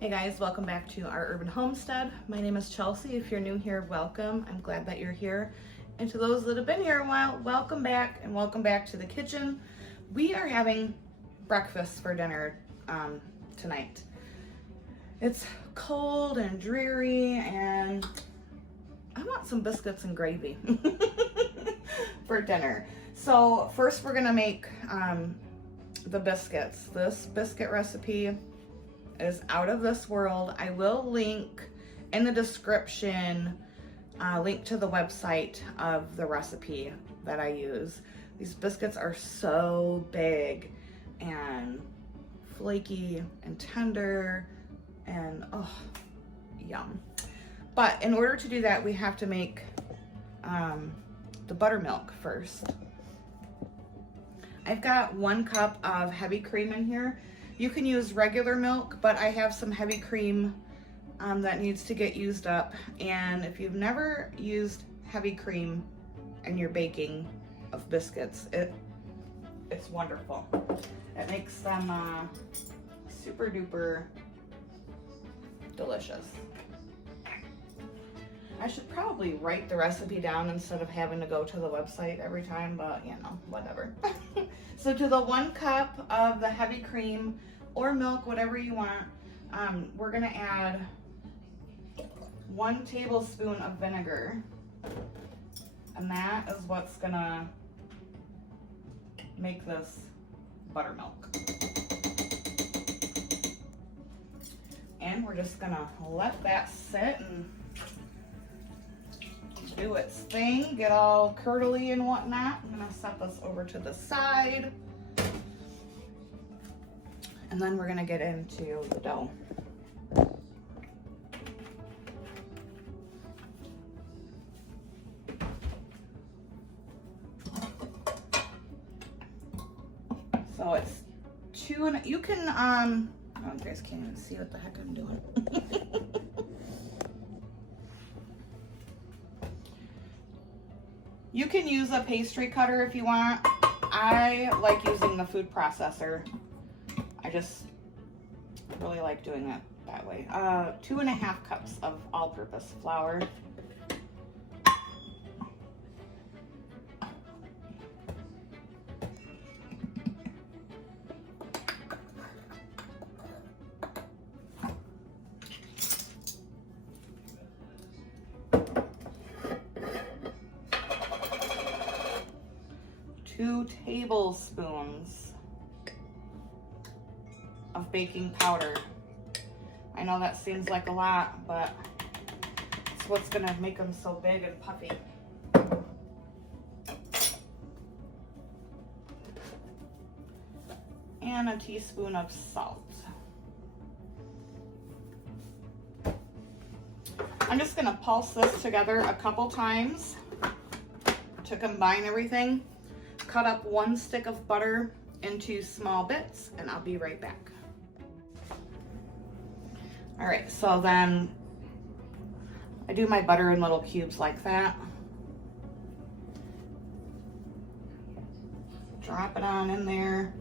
Hey guys, welcome back to our urban homestead. My name is Chelsea. If you're new here, welcome. I'm glad that you're here. And to those that have been here a while, welcome back and welcome back to the kitchen. We are having breakfast for dinner tonight. It's cold and dreary and I want some biscuits and gravy for dinner. So first we're gonna make the biscuits. This biscuit recipe is out of this world. I will link in the description, link to the website of the recipe that I use. These biscuits are so big and flaky and tender and oh, yum. But in order to do that, we have to make the buttermilk first. I've got 1 cup of heavy cream in here. You can use regular milk, but I have some heavy cream that needs to get used up. And if you've never used heavy cream in your baking of biscuits, it's wonderful. It makes them super duper delicious. I should probably write the recipe down instead of having to go to the website every time, but you know, whatever. So to the 1 cup of the heavy cream or milk, whatever you want, we're gonna add 1 tablespoon of vinegar. And that is what's gonna make this buttermilk. And we're just gonna let that sit and do its thing, get all curdly and whatnot. I'm gonna set this over to the side. And then we're gonna get into the dough. So it's 2 and you can oh, you guys can't even see what the heck I'm doing. You can use a pastry cutter if you want. I like using the food processor. I just really like doing it that way. 2.5 cups of all-purpose flour. Two tablespoons of baking powder. I know that seems like a lot, but it's what's gonna make them so big and puffy. And a teaspoon of salt. I'm just gonna pulse this together a couple times to combine everything. Cut up 1 stick of butter into small bits, and I'll be right back. All right, so then I do my butter in little cubes like that. Drop it on in there.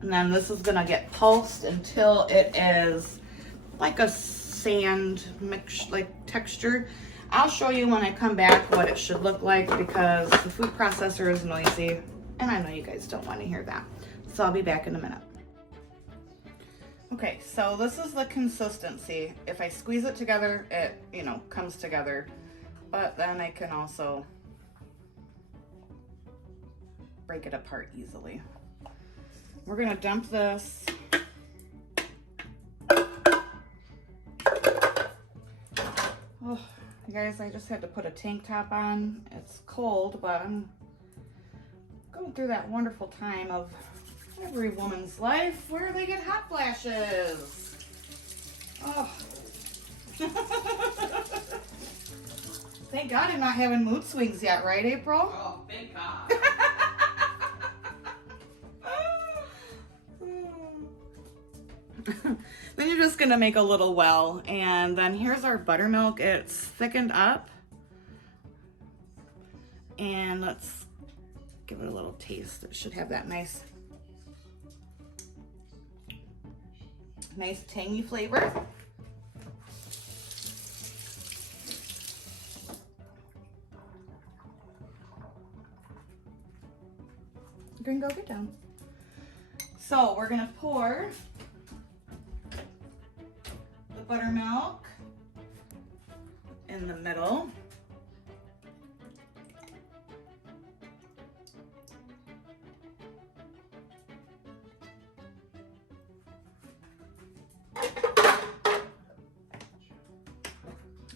And then this is gonna get pulsed until it is like a sand mix, like texture. I'll show you when I come back what it should look like because the food processor is noisy and I know you guys don't want to hear that. So I'll be back in a minute. Okay, so this is the consistency. If I squeeze it together, it, you know, comes together, but then I can also break it apart easily. We're gonna dump this oh, you guys, I just had to put a tank top on. It's cold, but I'm going through that wonderful time of every woman's life where they get hot flashes. Oh. Thank God I'm not having mood swings yet, right, April? Oh, thank God. Then you're just gonna make a little well, and then here's our buttermilk. It's thickened up, And let's give it a little taste. It should have that nice tangy flavor. Gringo, get down. So we're gonna pour the buttermilk in the middle.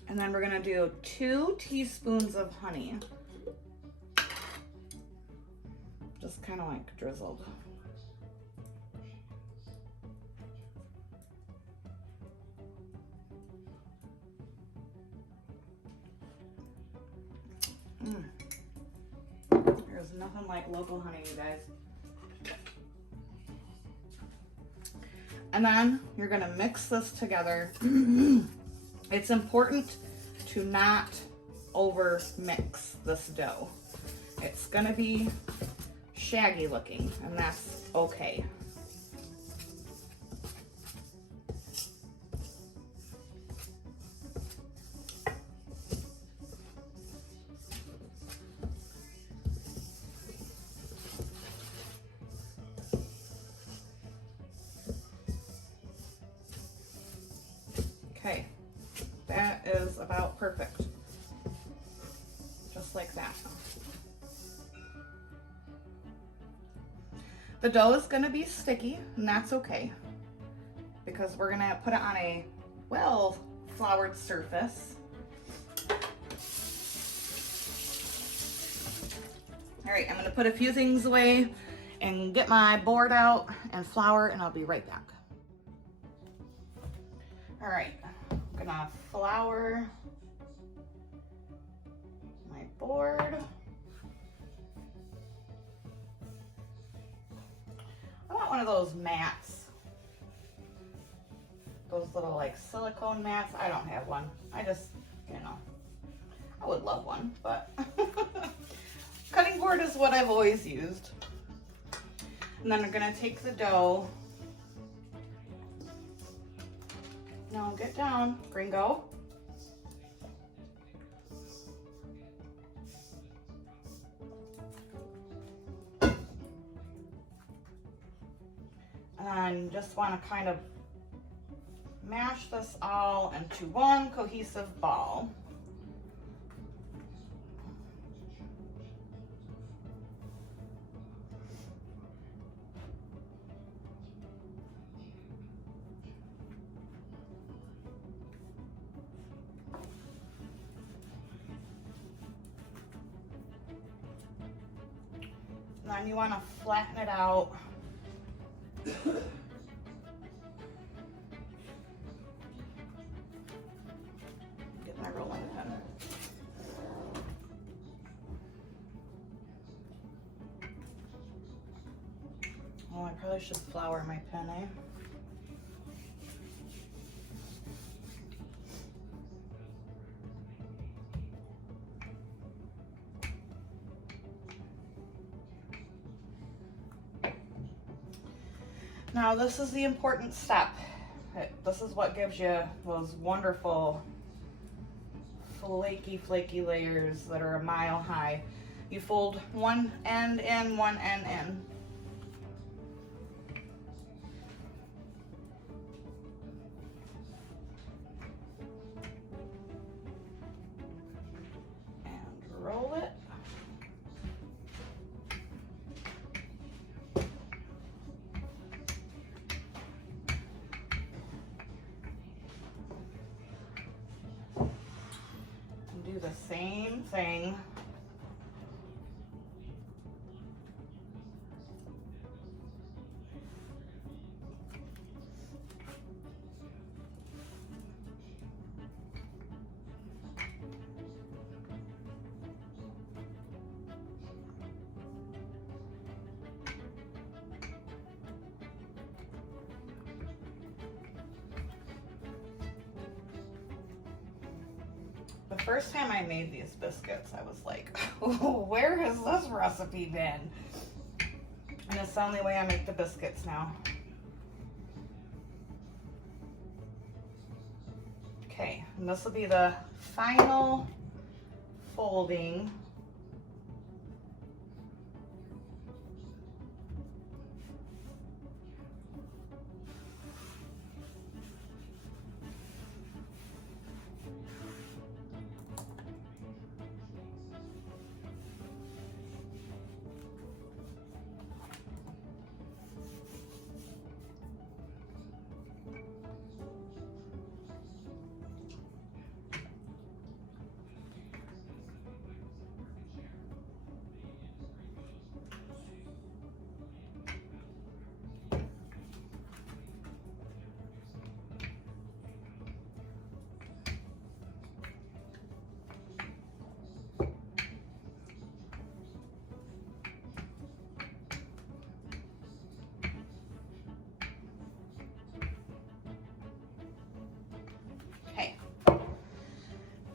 And then we're gonna do 2 teaspoons of honey. Just kind of like drizzled. There's nothing like local honey, you guys. And then you're gonna mix this together. It's important to not over mix this dough. It's gonna be shaggy looking, and that's okay. Okay, that is about perfect. Just like that. The dough is gonna be sticky, and that's okay, because we're gonna put it on a well floured surface. All right, I'm gonna put a few things away and get my board out and flour, and I'll be right back. All right, I'm gonna flour my board. I want one of those mats. Those little like silicone mats. I don't have one. I just, you know, I would love one, but cutting board is what I've always used. And then I'm gonna take the dough. No, get down, Gringo. And just want to kind of mash this all into one cohesive ball. And then you want to flatten it out. Get my rolling pin. Oh, I probably should flour my pen, eh? Now this is the important step. This is what gives you those wonderful flaky layers that are a mile high. You fold one end in, one end in. And roll it. Do the same thing. The first time I made these biscuits, I was like, where has this recipe been? And it's the only way I make the biscuits now. Okay, and this will be the final folding.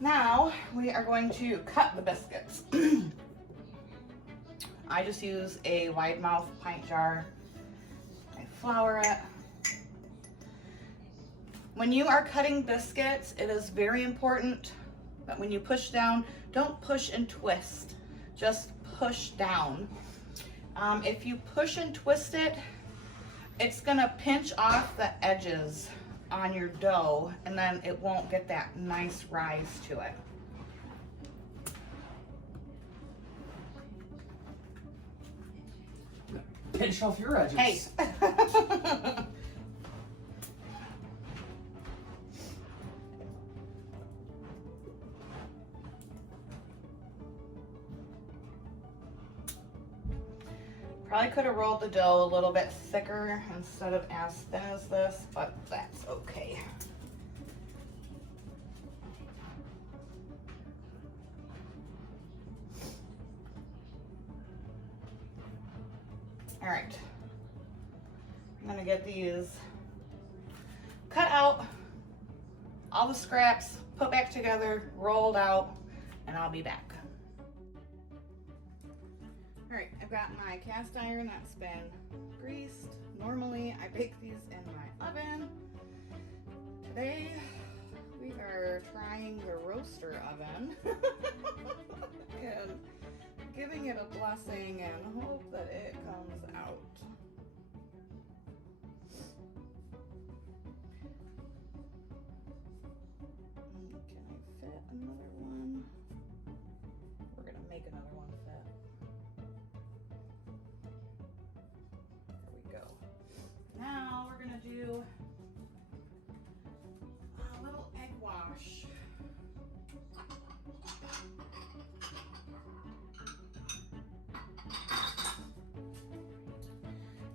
Now we are going to cut the biscuits. I just use a wide mouth pint jar. I flour it. When you are cutting biscuits, it is very important that when you push down, don't push and twist, just push down. If you push and twist it, it's gonna pinch off the edges on your dough, and then it won't get that nice rise to it. Pinch off your edges. Hey. Probably could have rolled the dough a little bit thicker instead of as thin as this, but that's okay. All right, I'm gonna get these cut out, all the scraps put back together, rolled out, and I'll be back. All right, I've got my cast iron that's been greased. Normally I bake these in my oven. Today we are trying the roaster oven and giving it a blessing and hope that it comes out. Can I fit another one? We're gonna make another one fit. There we go. Now we're gonna do a little egg wash.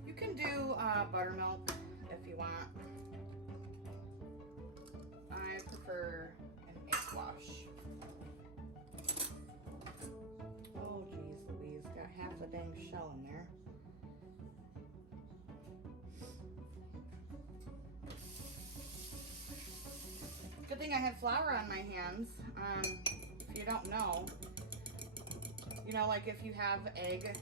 You can do buttermilk if you want. I prefer an egg wash. Oh geez Louise, got half the dang shell in there. Good thing I had flour on my hands. If you don't know, you know, like if you have egg,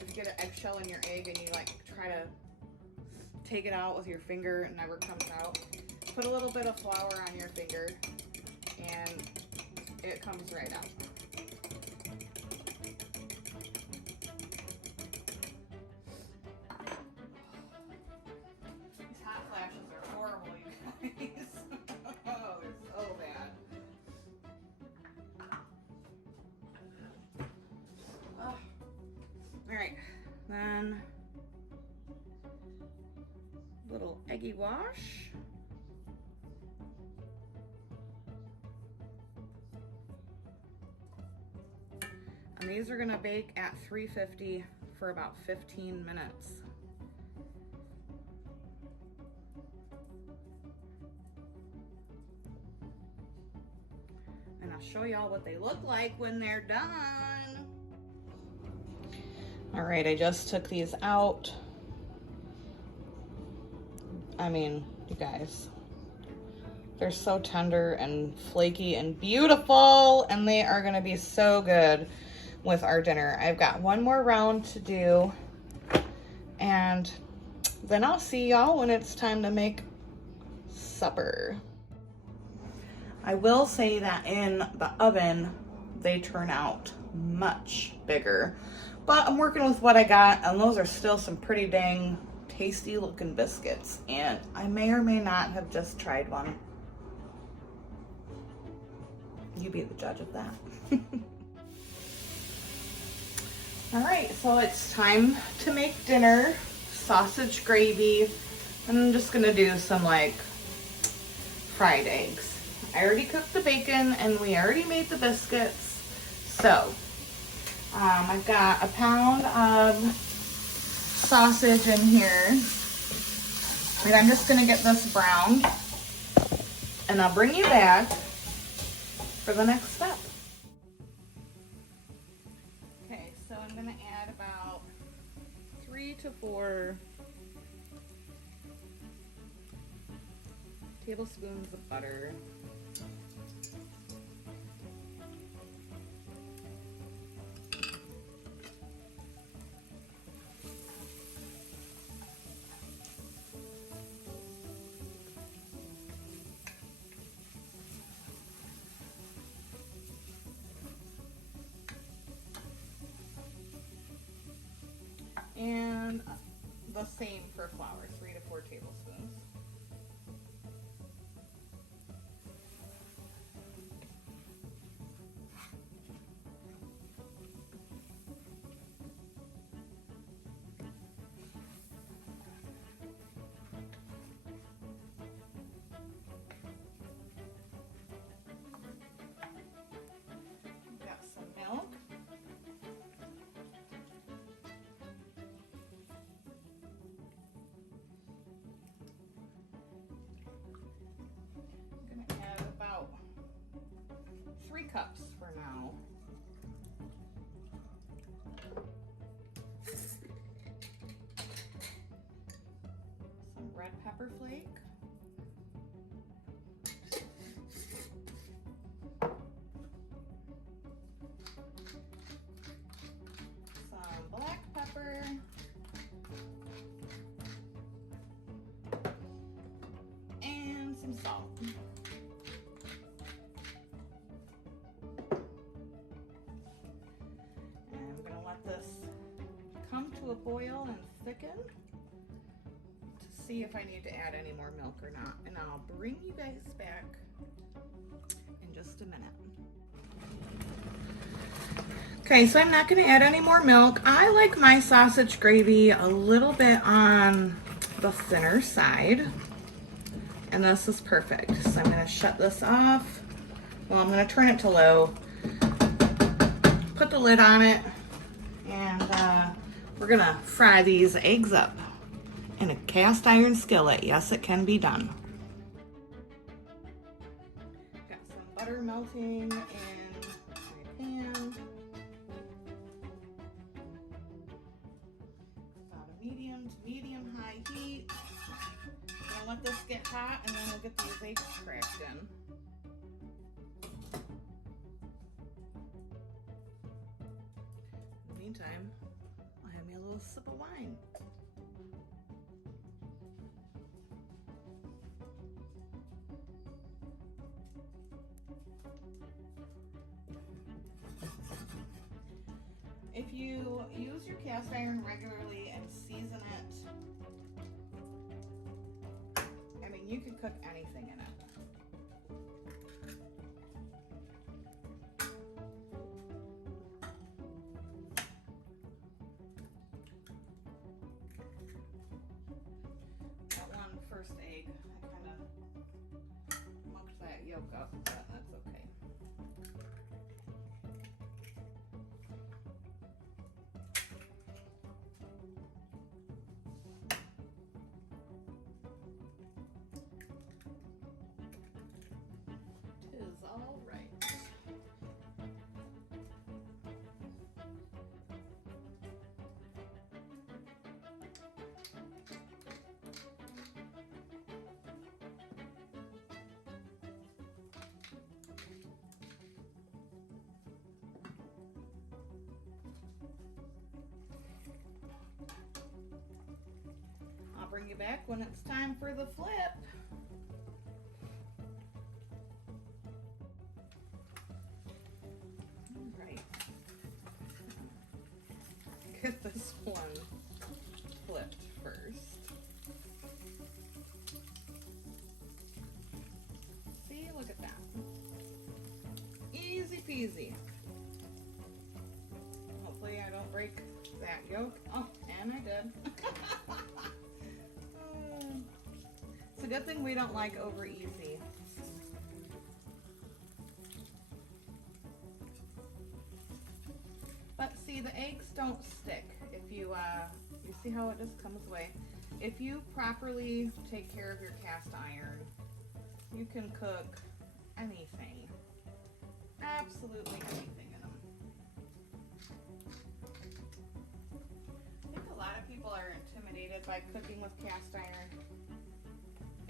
if you get an eggshell in your egg and you like try to take it out with your finger, it never comes out. Put a little bit of flour on your finger and it comes right out. These hot flashes are horrible, you guys. Oh, they're so bad. Oh. All right, then little eggy wash. And these are gonna bake at 350 for about 15 minutes. And I'll show y'all what they look like when they're done. All right, I just took these out. I mean, you guys, They're so tender and flaky and beautiful, and they are gonna be so good with our dinner. I've got one more round to do, and then I'll see y'all when it's time to make supper. I will say that in the oven, they turn out much bigger, but I'm working with what I got, and those are still some pretty dang tasty looking biscuits, and I may or may not have just tried one. You be the judge of that. All right, so it's time to make dinner. Sausage gravy, and I'm just gonna do some like fried eggs. I already cooked the bacon and we already made the biscuits. So I've got a pound of sausage in here, and I'm just gonna get this browned, and I'll bring you back for the next step. Okay, so I'm gonna add about 3 to 4 tablespoons of butter. And the same for flour, 3 to 4 tablespoons. Got some milk. I'm gonna add about 3 cups for now. Some red pepper flake. Some black pepper. And some salt. And we're gonna let this come to a boil and thicken to see if I need to add any more milk or not. And I'll bring you guys back in just a minute. Okay, so I'm not gonna add any more milk. I like my sausage gravy a little bit on the thinner side, and this is perfect. So I'm gonna shut this off. Well, I'm gonna turn it to low, put the lid on it, and we're gonna fry these eggs up in a cast iron skillet. Yes, it can be done. Got some butter melting in my pan. About a medium to medium high heat. Gonna let this get hot, and then we'll get these eggs cracked in. In the meantime, I'll have me a little sip of wine. If you use your cast iron regularly and season it, I mean, you could cook anything in it. That one first egg, I kind of mucked that yolk up, but that's okay. Tis all right. bring you back when it's time for the flip. All right. Get this one flipped first. See, look at that. Easy peasy. Hopefully I don't break that yolk. Oh, and I did. It's a good thing we don't like over easy. But see, the eggs don't stick. If you see how it just comes away. If you properly take care of your cast iron, you can cook anything. Absolutely anything in them. I think a lot of people are intimidated by cooking with cast iron,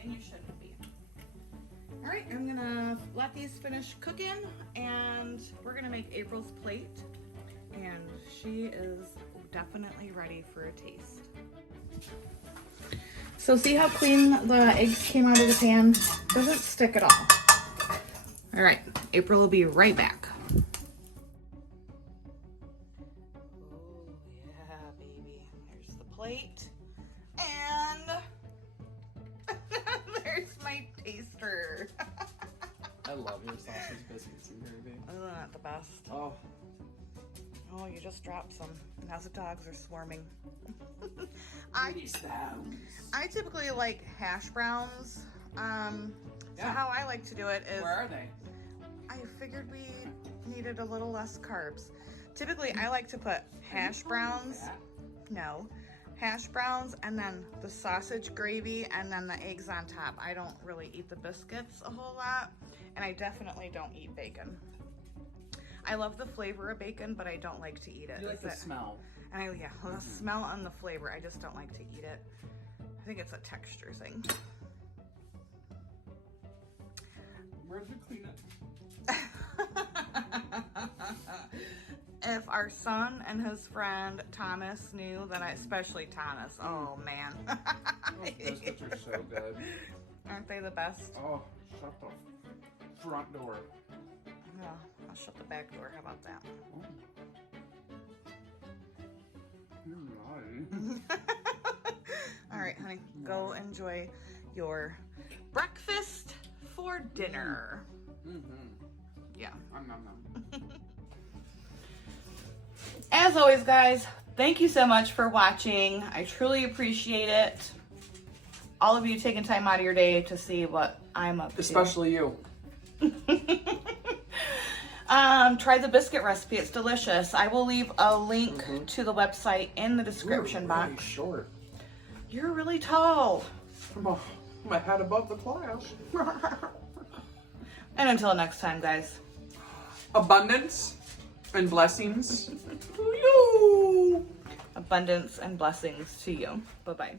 and you shouldn't be. All right, I'm gonna let these finish cooking, and we're gonna make April's plate, and she is definitely ready for a taste. So see how clean the eggs came out of the pan? Doesn't stick at all. All right, April will be right back. Oh yeah, baby. There's the plate. And there's my taster. I love your sausage biscuits and gravy. Isn't that the best? Oh. Oh, you just dropped some. Now the dogs are swarming. I typically like hash browns. So how I like to do it is... Where are they? I figured we needed a little less carbs. Typically, I like to put hash browns. No. Hash browns and then the sausage gravy and then the eggs on top. I don't really eat the biscuits a whole lot. And I definitely don't eat bacon. I love the flavor of bacon, but I don't like to eat it. You like the smell. And the smell and the flavor. I just don't like to eat it. I think it's a texture thing. Where'd you clean it? If our son and his friend Thomas knew that especially Thomas, oh man. Those biscuits are so good. Aren't they the best? Oh, shut the front door. Yeah, I'll shut the back door. How about that? Oh. You're naughty. All right, honey, go enjoy your breakfast for dinner. Yeah. As always, guys, thank you so much for watching. I truly appreciate it. All of you taking time out of your day to see what I'm up to. Especially you. Try the biscuit recipe. It's delicious. I will leave a link to the website in the description box. Really short. You're really tall. I'm my head above the class. And until next time, guys. Abundance and blessings to you. Abundance and blessings to you. Bye-bye.